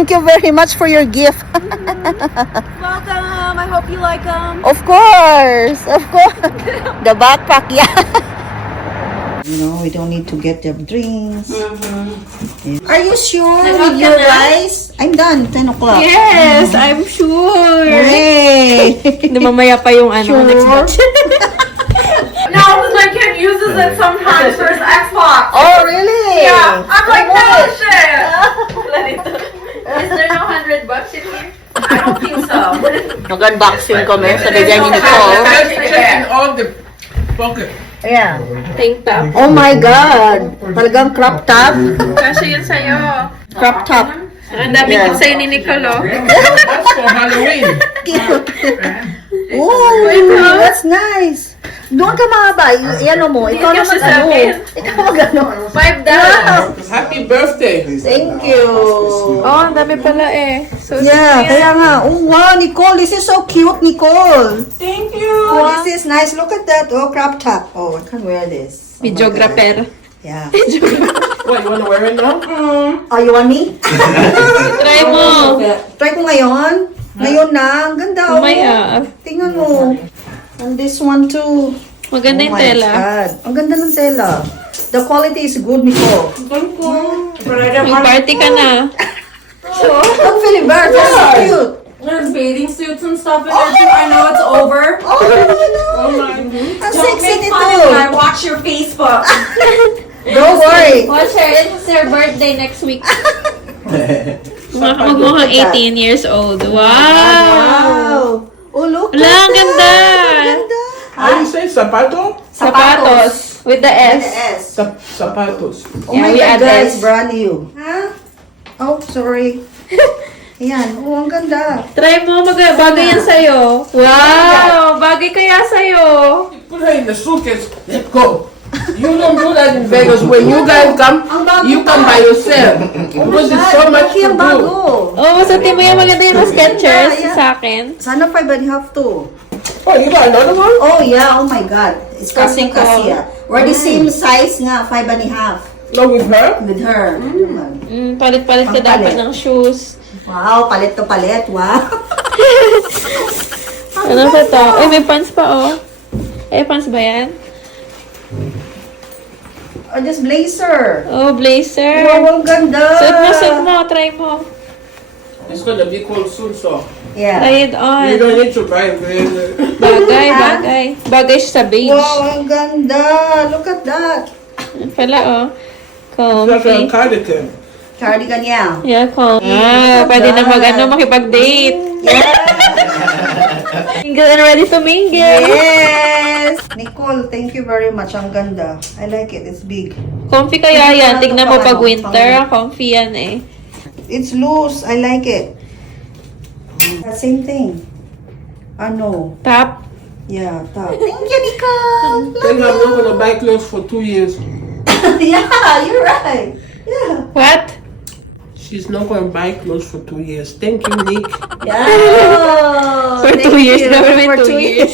Thank you very much for your gift. Welcome. I hope you like them. Of course. The backpack, yeah. You know, we don't need to get them drinks. Yeah. Are you sure with your rice? I'm done. 10 o'clock. Yes, I'm sure. Hooray! Mamaya pa yung Sure. next batch. No, because my kid uses it sometimes for his Xbox. Oh, really? Yeah. I'm like, no shit. Is there no $100 in here? I don't think so. Mag-unboxing kami sa bigyan ni There's Nicole. checking all the pocket. Ayan. Tank top. Oh my God! Talagang crop top? Kasi yun sa'yo. Crop top. Ang dami Yeah. kit sa'yo ni Nicolo. That's for Halloween. Cute. Oh, that's nice. Doon ka mahaba. Yan mo. Ikaw Bigyan naman siya sa ano. akin. Ikaw mag-ano. $5. Happy birthday. Thank you. Oh, ang dami pala eh. So, Yeah, kaya nga. Oh, wow, Nicole. This is so cute, Nicole. Thank you. Oh, this is nice. Look at that. Oh, crop top. Oh, I can wear this. Oh my Videographer. God. Yeah. What, you want to wear it now? Oh, you want me? Try mo. Try ko ngayon. Ngayon na. Ang ganda. Oh. Mamaya. Tingnan mo. And this one too. Maganda yung my tela. God. Ang ganda ng tela. The quality is good, Nicole. Mag-party ka na. I'm feeling bad. That's so cute. There's bathing suits and stuff in there too. I know it's over. Oh, no. Ang sexy nito. Watch your Facebook. Don't worry. Watch her. It's her birthday next week. Magmukhang 18 years old. Wow! Wow. Oh, look. Wala, ang ganda. How do you say sapato? Sapatos. With the S. S. Sapatos. Oh Yeah, my we God, add guys. S. Brand new. Huh? Oh, sorry. Ayan. Oh, ang ganda. Try mo, bagay yan sa'yo. Wow! Bagay kaya sa'yo. Put her in the suitcase. Let's go. You don't do that in Vegas. When you guys come, you come by yourself. Because it's so much Laki to ang do. bago. Oh, sa team mo yung maganda yung Skechers Yeah, yeah. sa akin. Sana 5.5 too. Oh, you got another one? Oh, yeah. Oh, my God. It's Kasi kasi kasi. We're the same size nga. 5.5 No, with her? with her. Palit-palit ka dapat ng shoes. Wow, palit to palit. Wow. Ano sa to? Uy, may pants pa oh. Eh, pants ba yan? Oh, this blazer. Oh, blazer. Wow, ang ganda. Suit mo. Try mo. It's gonna be cold soon, so Yeah. Try it you on. don't need to buy it. Bagay. Bagay siya sa beige. Wow, ang ganda. Look at that. Pala oh. It's like a Comfy. cardigan. Cardigan, yeah. Yeah, comfy. Ah, pwede na makipag-date. Yeah. Mingle and ready to mingle. Yes. Nicole, thank you very much. Ang ganda. I like it. It's big. Comfy kaya yan. Tignan mo pag winter. Comfy yan eh. It's loose. I like it. Same thing. Ano? Top. Yeah, top. Thank you, Nicole. Then I'm not gonna buy clothes for 2 years. Yeah, you're right. Yeah. What? She's not gonna buy clothes for 2 years. Thank you, Nick. Yeah. For Thank 2 years. you Never been for 2 years.